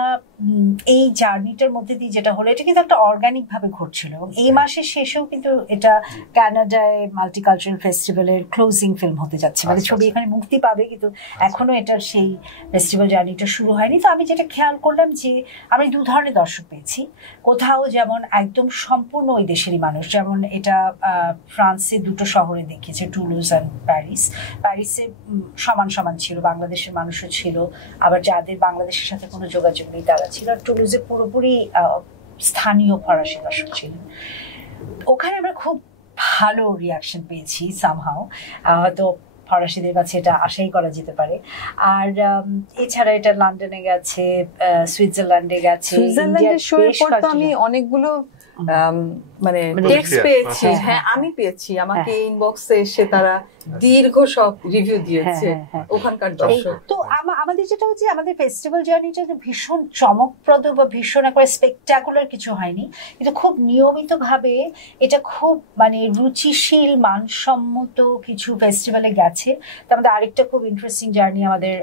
এই জার্নিটার মধ্যে দিয়ে যেটা হলো, এটা কিন্তু একটা অর্গানিক ভাবে ঘটছিল। এবং এই মাসের শেষেও কিন্তু এটা কানাডায় মাল্টিকালচারাল ফেস্টিভ্যালের ক্লোজিং ফিল্ম হতে যাচ্ছে, মানে ছবি এখানে মুক্তি পাবে, কিন্তু এখনো এটার সেই ফেস্টিভ্যাল জার্নিটা শুরু হয়নি। তো আমি যেটা খেয়াল করলাম যে আমি দু ধরনের দর্শক পেয়েছি। কোথাও যেমন একদম সম্পূর্ণ ওই দেশেরই মানুষ, যেমন এটা ফ্রান্সে দুটো শহরে দেখিয়েছে, টুলুজ অ্যান্ড প্যারিস। প্যারিসে সমান সমান ছিল, বাংলাদেশের মানুষও ছিল, আবার যাদের বাংলাদেশের সাথে কোনো যোগাযোগ নেই তারা ছিল। আর টুলুজে পুরোপুরি স্থানীয় ফরাসি দর্শক ছিলেন। ওখানে আমরা খুব ভালো রিয়াকশন পেয়েছি সামহাও, হয়তো ফরাসিদের কাছে এটা আশাই করা যেতে পারে। আর এছাড়া এটা লন্ডনে গেছে, সুইজারল্যান্ডে গেছে, আমি অনেকগুলো মানে টেক্সট পেয়েছি। হ্যাঁ আমি পেয়েছি, আমাকে ইনবক্সে এসে তারা দীর্ঘ সব রিভিউ দিয়েছে ওখানকার দর্শক। তো আমাদের যেটা হচ্ছে আমাদের ফেস্টিভ্যাল জার্নিটা ভীষণ চমকপ্রদ বা ভীষণ একবার স্পেকটাকুলার কিছু হয়নি, কিন্তু খুব নিয়মিত ভাবে এটা খুব মানে রুচিশীল মানসম্মত কিছু ফেস্টিভ্যালে গেছে। তো আমাদের আরেকটা খুব ইন্টারেস্টিং জার্নি আমাদের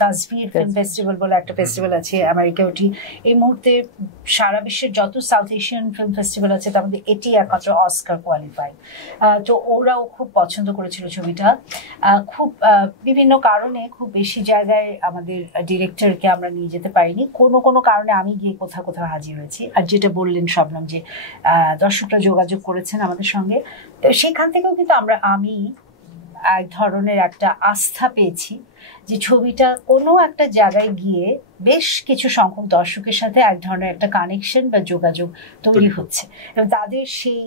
তাজভির ফিল্ম ফেস্টিভ্যাল বলে একটা ফেস্টিভ্যাল আছে আমেরিকা, ওটি এই মুহূর্তে সারা বিশ্বের যত সাউথ এশিয়ান ফিল্ম ফেস্টিভ্যাল আছে তার মধ্যে এটি একমাত্র অস্কার কোয়ালিফাই। তো ওরাও খুব পছন্দ করেছিল ছবিটা। খুব বিভিন্ন কারণে খুব বেশি জায়গায় আমাদের ডিরেক্টরকে আমরা নিয়ে যেতে পারিনি, কোনো কারণে আমি গিয়ে কোথাও হাজির হয়েছি। আর যেটা বললেন শবনম যে দর্শকরা যোগাযোগ করেছেন আমাদের সঙ্গে, সেখান থেকেও কিন্তু আমি এক ধরনের একটা আস্থা পেয়েছি যে ছবিটা কোনো একটা জায়গায় গিয়ে বেশ কিছু সংখ্যক দর্শকের সাথে এক ধরনের একটা কানেকশন বা যোগাযোগ তৈরি হচ্ছে, এবং তাদের সেই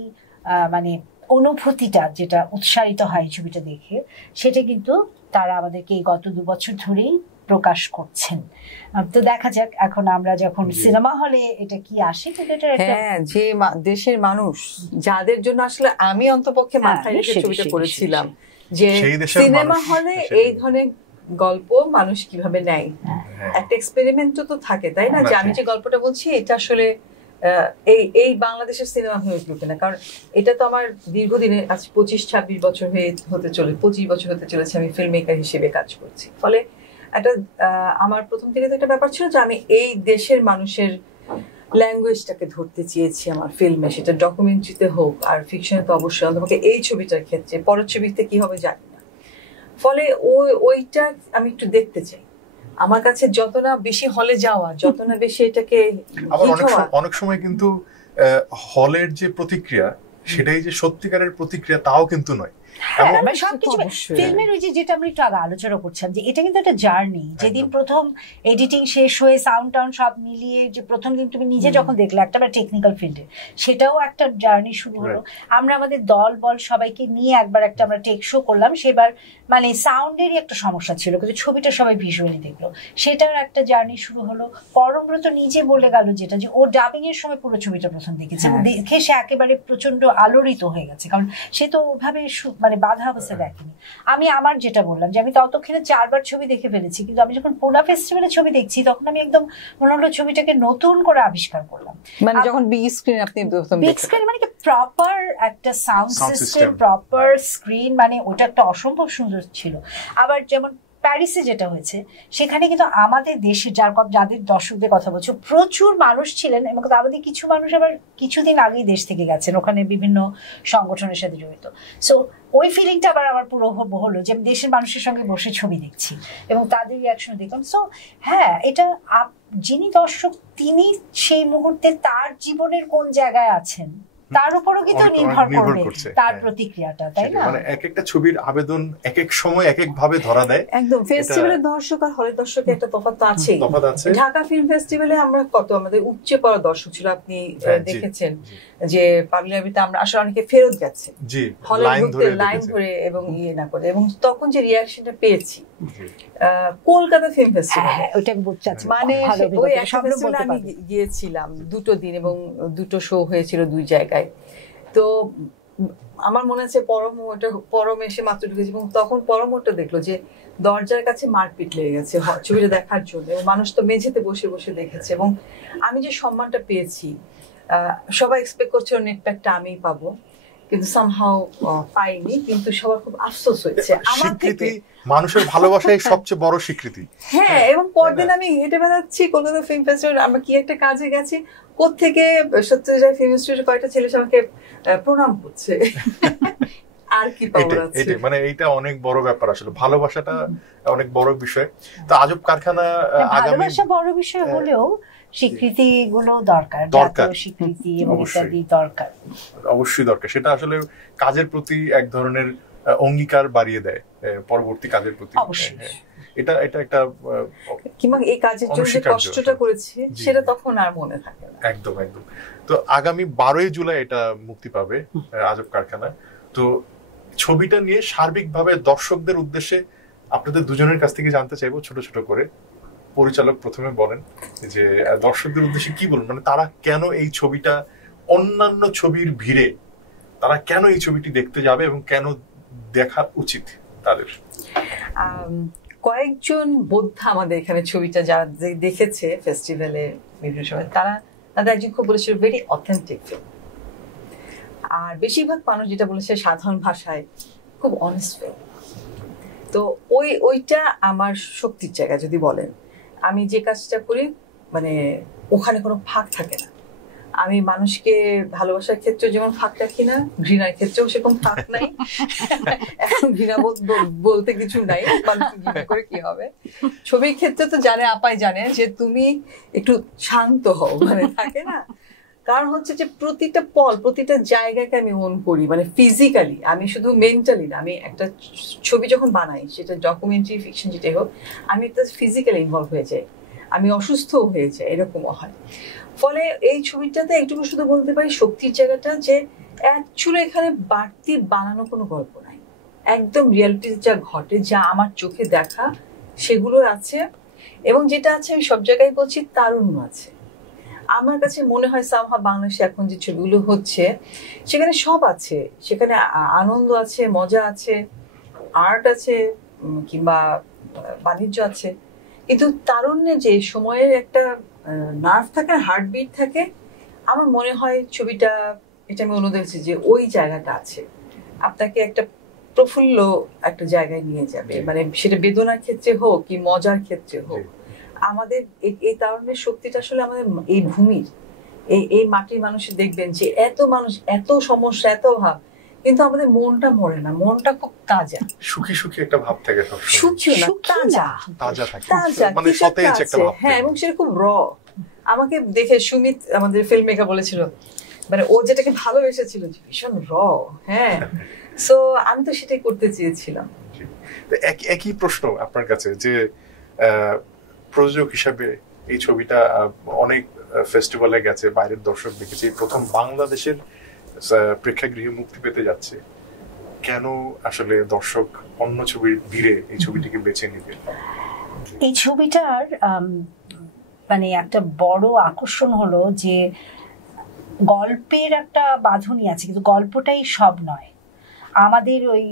মানে অনুভূতিটা যেটা উৎসাহিত হয় ছবিটা দেখে, সেটা কিন্তু তারা আমাদেরকে এই গত 2 বছর ধরেই প্রকাশ করছেন। তো দেখা যাক এখন আমরা যখন সিনেমা হলে এটা কি আসে, হ্যাঁ যে দেশের মানুষ যাদের জন্য আসলে আমি অন্তপক্ষে মাথায় রেখে ছবিটা করেছিলাম যে সিনেমা হলে এই ধরনের গল্প মানুষ কিভাবে নেয়, একটা এক্সপেরিমেন্টও তো থাকে তাই না, যে আমি যে গল্পটা বলছি এটা আসলে এই বাংলাদেশের সিনেমা হয়ে উঠলো কিনা। কারণ এটা তো আমার দীর্ঘদিনে আজ 25-26 বছর হতে চলে 25 বছর হতে চলেছে আমি ফিল্ম মেকার হিসেবে কাজ করছি। ফলে একটা আমার প্রথম থেকে তো একটা ব্যাপার ছিল যে আমি এই দেশের মানুষের ল্যাঙ্গুয়েজটাকে ধরতে চেয়েছি আমার ফিল্মে, সেটা ডকুমেন্টারিতে হোক আর ফিকশনে তো অবশ্যই, অন্তপক্ষে এই ছবিটার ক্ষেত্রে, পরের ছবিতে কি হবে জানি না। ফলে ওইটা আমি একটু দেখতে চাই। আমার কাছে যত না বেশি হলে যাওয়া, যত না বেশি এটাকে অনেক সময় কিন্তু হলের যে প্রতিক্রিয়া সেটাই যে সত্যিকারের প্রতিক্রিয়া তাও কিন্তু নয়। ফিল্মের ওই যেটা আমরা একটু আগে আলোচনা করছিলাম যে এটা কিন্তু একটা জার্নি। যেদিন প্রথম এডিটিং শেষ হয়ে সাউন্ড টাউন সব মিলিয়ে যে প্রথম দিন তুমি নিজে যখন দেখলে একটা টেকনিক্যাল ফিল্ডে, সেটাও একটা জার্নি শুরু হলো। আমরা আমাদের দল বল সবাইকে নিয়ে একবার একটা আমরা টেক শো করলাম, সেবার মানে সাউন্ডেরই একটা সমস্যা ছিল, কিন্তু ছবিটা সবাই ভিজুয়ালি দেখলো, সেটার একটা জার্নি শুরু হলো। পরমব্রত নিজে বলে গেল যেটা যে ও ডাবিং এর সময় পুরো ছবিটা প্রথম দেখেছে, দেখে সে একেবারে প্রচন্ড আলোড়িত হয়ে গেছে, কারণ সে তো ওভাবে মানে বাধা অবস্থা দেখেনি। আমি আমার যেটা বললাম যে আমি ততক্ষণে 4 বার ছবি দেখে ফেলেছি, কিন্তু আমি যখন পুরা ফেস্টিভ্যালে ছবি দেখছি তখন আমি একদম মনে হলো ছবিটাকে নতুন করে আবিষ্কার করলাম। মানে যখন বিগ স্ক্রিন আপনি বিগ স্ক্রিন মানে কি প্রপার একটা সাউন্ড সিস্টেম, প্রপার স্ক্রিন, মানে ওটা একটা অসম্ভব সুন্দর ছিল। আবার যেমন প্যারিসে যেটা হয়েছে সেখানে কিন্তু আমাদের দেশে যাদের দর্শকদের কথা বলছো প্রচুর মানুষ ছিলেন, এবং আমাদের কিছু মানুষ আবার কিছুদিন আগেই দেশ থেকে গেছেন, ওখানে বিভিন্ন সংগঠনের সাথে জড়িত। সো ওই ফিলিংটা আবার আমার পুরো হলো যে আমি দেশের মানুষের সঙ্গে বসে ছবি দেখছি এবং তাদের রিয়াকশন দেখলাম। সো হ্যাঁ, এটা যিনি দর্শক তিনি সেই মুহূর্তে তার জীবনের কোন জায়গায় আছেন তার উপরও কিন্তু নির্ভর করছে তার প্রতিক্রিয়াটা, তাই না? মানে এক একটা ছবির আবেদন এক এক সময় এক এক ভাবে ধরা দেয়। একদম ফেস্টিভ্যালের দর্শক আর হলের দর্শকের একটা তফাৎ তো আছেই। ঢাকা ফিল্ম ফেস্টিভ্যালে আমরা কত আমাদের উপচে পড়া দর্শক ছিল, আপনি দেখেছেন যে পাবলিক আমরা আসলে অনেকে ফেরত গেছে হলে ঢুকতে লাইন ধরে এবং ইয়ে না করে, এবং তখন যে রিয়াকশনটা পেয়েছি কলকাতা ফিল্ম ফেস্টিভ্যালে ওটা বুঝাচ্ছি, মানে ওই ফেস্টিভ্যালে আমি গিয়েছিলাম 2 দিন এবং 2 শো হয়েছিল 2 জায়গায়। তো আমার মনে আছে পরম এসে মাত্র ঢুকেছে এবং তখন পরমটা দেখলো যে দরজার কাছে মারপিট লেগে গেছে ছবিটা দেখার জন্য, এবং মানুষ তো মেঝেতে বসে বসে দেখেছে। এবং আমি যে সম্মানটা পেয়েছি, সবাই এক্সপেক্ট করছিল নেট প্যাকটা আমিই পাবো, কিন্তু সামহাও পাইনি, কিন্তু সবার খুব আফসোস হয়েছে আমার থেকে। মানুষের ভালোবাসাই সবচেয়ে বড় স্বীকৃতি। হ্যাঁ, এবং পরদিন আমি হেঁটে বেড়াচ্ছি কলকাতা ফিল্ম ফেস্টিভ্যাল, আমরা কি একটা কাজে গেছি, কোত্থেকে সত্যজিৎ ফিল্ম ইনস্টিটিউটে কয়েকটা ছেলে আমাকে প্রণাম করছে। আর কি পাওয়ার আছে, মানে এইটা অনেক বড় ব্যাপার, আসলে ভালোবাসাটা অনেক বড় বিষয়। তো আজব কারখানা আগামী বড় বিষয় হলেও স্বীকৃতি গুলো দরকার, স্বীকৃতি এবং ইত্যাদি দরকার, অবশ্যই দরকার। সেটা আসলে কাজের প্রতি এক ধরনের অঙ্গীকার বাড়িয়ে দেয় পরবর্তী কাজের প্রতি। এটা একটা কিংবা এই কাজের জন্য যে কষ্টটা করেছি সেটা তখন আর মনে থাকে না। একদম। তো আগামী 12ই জুলাই এটা মুক্তি পাবে আজব কারখানা। তো ছবিটা নিয়ে সার্বিকভাবে দর্শকদের উদ্দেশ্যে আপনাদের দুজনের কাছ থেকে জানতে চাইবো ছোট ছোট করে। পরিচালক প্রথমে বলেন যে দর্শকদের উদ্দেশ্যে কি বলুন, মানে তারা কেন এই ছবিটা অন্যান্য ছবির ভিড়ে তারা কেন এই ছবিটি দেখতে যাবে এবং কেন দেখা উচিত তাদের? কয়েকজন বোদ্ধা আমাদের এখানে ছবিটা যারা দেখেছে ফেস্টিভ্যালে বিভিন্ন সময় তাদের একজন খুব বলেছিল ভেরি অথেন্টিক ফিল্ম, আর বেশিরভাগ মানুষ যেটা বলেছে সাধারণ ভাষায় খুব অনেস্ট ফিল্ম। তো ওইটা আমার শক্তির জায়গা যদি বলেন। আমি যে কাজটা করি মানে ওখানে কোনো ফাঁক থাকে না। আমি মানুষকে ভালোবাসার ক্ষেত্রে যেমন ফাঁক রাখি না, ঘৃণার ক্ষেত্রেও সেরকম ফাঁক নাই। এখন ঘৃণা বলতে কিছু নাই, মানুষ ঘৃণা করে কি হবে। ছবির ক্ষেত্রে তো আপাই জানে যে তুমি একটু শান্ত হও, মানে থাকে না। কারণ হচ্ছে যে প্রতিটা প্রতিটা জায়গাকে আমি ওন করি, মানে ফিজিক্যালি, আমি শুধু মেন্টালি না। আমি একটা ছবি যখন বানাই, সেটা ডকুমেন্টারি ফিকশন যেটাই হোক, আমি একটা ফিজিক্যালি ইনভলভ হয়ে যাই, আমি অসুস্থ হয়ে যাই, এরকমও হয়। ফলে এই ছবিটাতে একটুকু শুধু বলতে পারি শক্তির জায়গাটা যে অ্যাকচুয়ালি এখানে বাড়তি বানানো কোনো গল্প নাই, একদম রিয়ালিটি যা ঘটে, যা আমার চোখে দেখা সেগুলো আছে। এবং যেটা আছে আমি সব জায়গায় বলছি, তারুণ্য আছে। আমার কাছে মনে হয় সামহা বাংলাদেশে এখন যে ছবিগুলো হচ্ছে সেখানে সব আছে, সেখানে আনন্দ আছে, মজা আছে, আর্ট আছে, কিংবা বাণিজ্য আছে, কিন্তু তারুণ্যে যে সময়ের একটা নার্ভ থাকে, হার্টবিট থাকে, আমার মনে হয় ছবিটা, এটা আমি অনুভব করেছি যে ওই জায়গাটা আছে, আপনাকে একটা প্রফুল্ল একটা জায়গায় নিয়ে যাবে, মানে সেটা বেদনার ক্ষেত্রে হোক কি মজার ক্ষেত্রে হোক। আমাদের এই তারুণ্যের শক্তিটা আসলে আমাদের এই ভূমির, এই মাটির মানুষের দেখবেন যে এত মানুষ, এত সমস্যা, এত ভাব, কিন্তু আমাদের মনটা মরে না, মনটা খুব তাজা, সুখী একটা ভাব থাকে, সুখী না, তাজা থাকে, মানে সতেজ একটা ভাব। হ্যাঁ, এবং সেটা খুব র। আমাকে দেখে সুমিত আমাদের ফিল্ম মেকার বলেছিল, মানে ও যেটাকে ভালোবেসেছিল ভীষণ র। হ্যাঁ, সো আমি তো সেটাই করতে চেয়েছিলাম। একই প্রশ্ন আপনার কাছে, যে প্রযোজক হিসাবে এই ছবিটা অনেক ফেস্টিভ্যালে গেছে, বাইরের দর্শক দেখেছে, প্রথম বাংলাদেশের প্রেক্ষাগৃহে মুক্তি পেতে যাচ্ছে, কেন আসলে দর্শক অন্য ছবির ভিড়ে এই ছবিটিকে বেছে নিবে? এই ছবিটার মানে একটা বড় আকর্ষণ হলো যে গল্পের একটা বাঁধনি আছে, কিন্তু গল্পটাই সব নয়। আমাদের ওই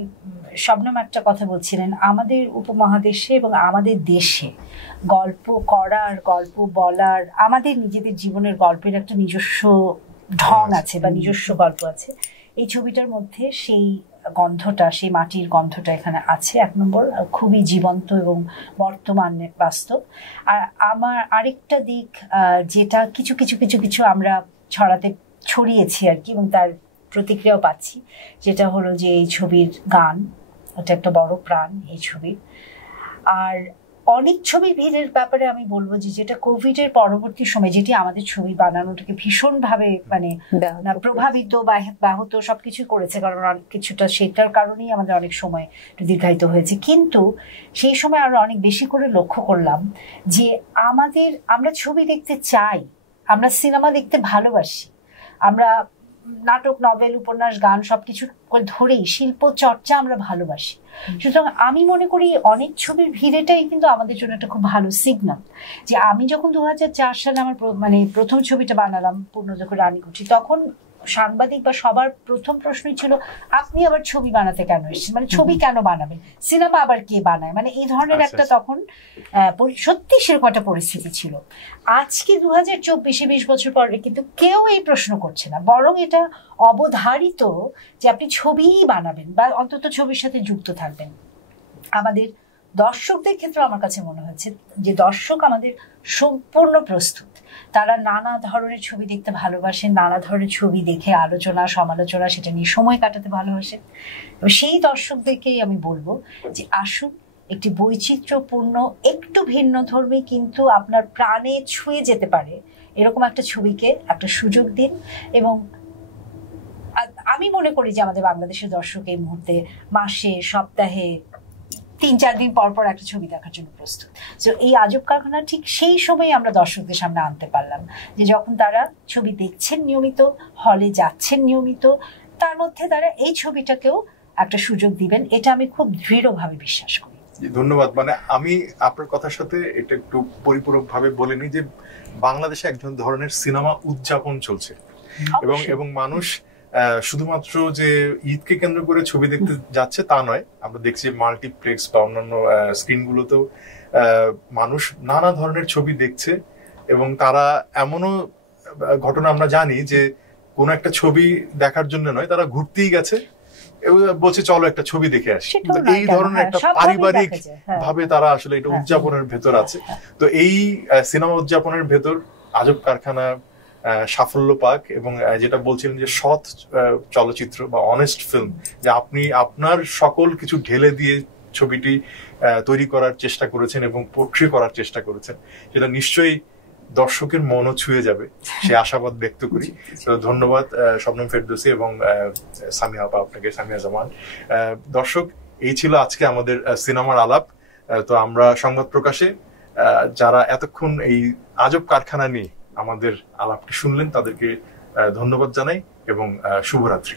শবনম একটা কথা বলছিলেন, আমাদের উপমহাদেশে এবং আমাদের দেশে গল্প করার, গল্প বলার, আমাদের নিজেদের জীবনের গল্পের একটা নিজস্ব ঢং আছে বা নিজস্ব গল্প আছে। এই ছবিটার মধ্যে সেই গন্ধটা, সেই মাটির গন্ধটা এখানে আছে। এক নম্বর, খুবই জীবন্ত এবং বর্তমানে বাস্তব। আর আমার আরেকটা দিক, যেটা কিছু কিছু কিছু কিছু আমরা ছড়িয়েছি আর কি, এবং তার প্রতিক্রিয়াও পাচ্ছি, যেটা হলো যে এই ছবির গান, ওটা একটা বড় প্রাণ এই ছবির। আর অনেক ছবির ভিড়ের ব্যাপারে আমি বলবো যে যেটা কোভিডের পরবর্তী সময়, যেটি আমাদের ছবি বানানোটাকে ভীষণভাবে মানে প্রভাবিত বা ব্যাহত সবকিছু করেছে, কারণ অনেক কিছুটা সেটার কারণেই আমাদের অনেক সময় দীর্ঘায়িত হয়েছে। কিন্তু সেই সময় আরো অনেক বেশি করে লক্ষ্য করলাম যে আমরা ছবি দেখতে চাই, আমরা সিনেমা দেখতে ভালোবাসি, আমরা নাটক, নভেল, উপন্যাস, গান সবকিছু ধরেই শিল্প চর্চা আমরা ভালোবাসি। সুতরাং আমি মনে করি অনেক ছবির ভিড়েটাই কিন্তু আমাদের জন্য একটা খুব ভালো সিগন্যাল। যে আমি যখন 2004 সালে আমার মানে প্রথম ছবিটা বানালাম, পূর্ণদৈর্ঘ্য রানীকুঠি, তখন সাংবাদিক বা সবার প্রথম প্রশ্নই ছিল, আপনি আবার ছবি বানাতে কেন এসেছেন, মানে ছবি কেন বানাবেন, সিনেমা আবার কে বানায়, মানে এই ধরনের একটা তখন সত্যি সেরকম একটা পরিস্থিতি ছিল। আজকে 2024, 20 বছর পরে কিন্তু কেউ এই প্রশ্ন করছে না, বরং এটা অবধারিত যে আপনি ছবিই বানাবেন বা অন্তত ছবির সাথে যুক্ত থাকবেন। আমাদের দর্শকদের ক্ষেত্রে আমার কাছে মনে হচ্ছে যে দর্শক আমাদের সম্পূর্ণ প্রস্তুত। তারা নানা ধরনের ছবি দেখতে ভালোবাসেন, নানা ধরনের ছবি দেখে আলোচনা সমালোচনা সেটা নিয়ে সময় কাটাতে ভালোবাসেন। সেই দর্শকদেরকেই আমি বলবো যে আসুন, একটি বৈচিত্র্যপূর্ণ, একটু ভিন্ন ধর্মী কিন্তু আপনার প্রাণে ছুঁয়ে যেতে পারে এরকম একটা ছবিকে একটা সুযোগ দিন। এবং আমি মনে করি যে আমাদের বাংলাদেশের দর্শক এই মুহূর্তে মাসে, সপ্তাহে 3-4 দিন পর পর একটা ছবি দেখার জন্য প্রস্তুত। তো এই আজব কারখানা ঠিক সেই সময় আমরা দর্শকদের সামনে আনতে পারলাম, যে যখন তারা ছবি দেখছেন নিয়মিত, হলে যাচ্ছেন নিয়মিত, তার মধ্যে তারা এই ছবিটাকেও একটা সুযোগ দিবেন, এটা আমি খুব দৃঢ়ভাবে বিশ্বাস করি। ধন্যবাদ। মানে আমি আপনার কথার সাথে এটা একটু পরিপূরক ভাবে বলিনি যে বাংলাদেশে একজন ধরনের সিনেমা উদযাপন চলছে, এবং মানুষ শুধুমাত্র যে ঈদকে কেন্দ্র করে ছবি দেখতে যাচ্ছে তা নয়, আমরা দেখছি মাল্টিপ্লেক্স বা অন্যান্য স্ক্রিনগুলোতেও মানুষ নানা ধরনের ছবি দেখছে, এবং তারা এমনও ঘটনা আমরা জানি যে কোন একটা ছবি দেখার জন্য নয়, তারা ঘুরতেই গেছে, বলছে চলো একটা ছবি দেখে আসি। এই ধরনের একটা পারিবারিক ভাবে তারা আসলে এটা উদযাপনের ভেতর আছে। তো এই সিনেমা উদযাপনের ভেতর আজব কারখানা সাফল্য পাক, এবং যেটা বলছিলেন যে সৎ চলচ্চিত্র বা অনেস্ট ফিল্ম, যে আপনি আপনার সকল কিছু ঢেলে দিয়ে ছবিটি তৈরি করার চেষ্টা করেছেন এবং পোট্রে করার চেষ্টা করেছেন, সেটা নিশ্চয়ই দর্শকের মনও ছুঁয়ে যাবে, সে আশাবাদ ব্যক্ত করি। তো ধন্যবাদ শবনম ফেরদৌসী এবং সামিয়া আপা, আপনাকে, সামিয়া জামান। দর্শক, এই ছিল আজকে আমাদের সিনেমার আলাপ। তো আমরা সংবাদ প্রকাশে যারা এতক্ষণ এই আজব কারখানা নিয়ে আমাদের আলাপটি শুনলেন তাদেরকে ধন্যবাদ জানাই এবং শুভরাত্রি।